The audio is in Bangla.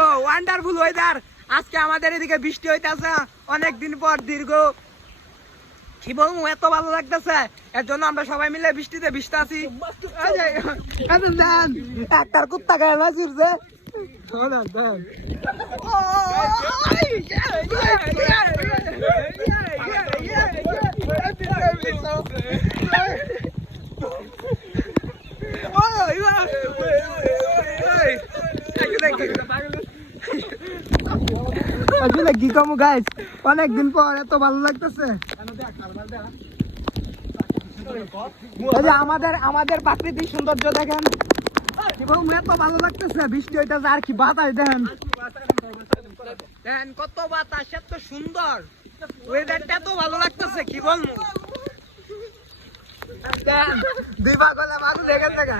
ও ওয়ান্ডারফুল ওয়েদার। আজকে আমাদের এদিকে বৃষ্টি হইতাছে অনেকদিন পর দীর্ঘ, কি বলবো, এত ভালো লাগতেছে। এর জন্য আমরা সবাই মিলে বৃষ্টিতে ভিজতে আছি। একটার কুত্তা গায়ে বাঁচিরছে। আসলে কি কমু গাইস, অনেকদিন পর এত ভালো লাগতেছে। আমাদের প্রাকৃতিক সৌন্দর্য দেখেন, এবং এত ভালো লাগতেছে। বৃষ্টি হইতেছে আর কি বাতাস দেখেন, দেখেন কত বাতাস, এত সুন্দর ওয়েদারটা, এত ভালো লাগতেছে কি বলবো। দুই ভাগ হলে মানুষ দেখেন দেখা।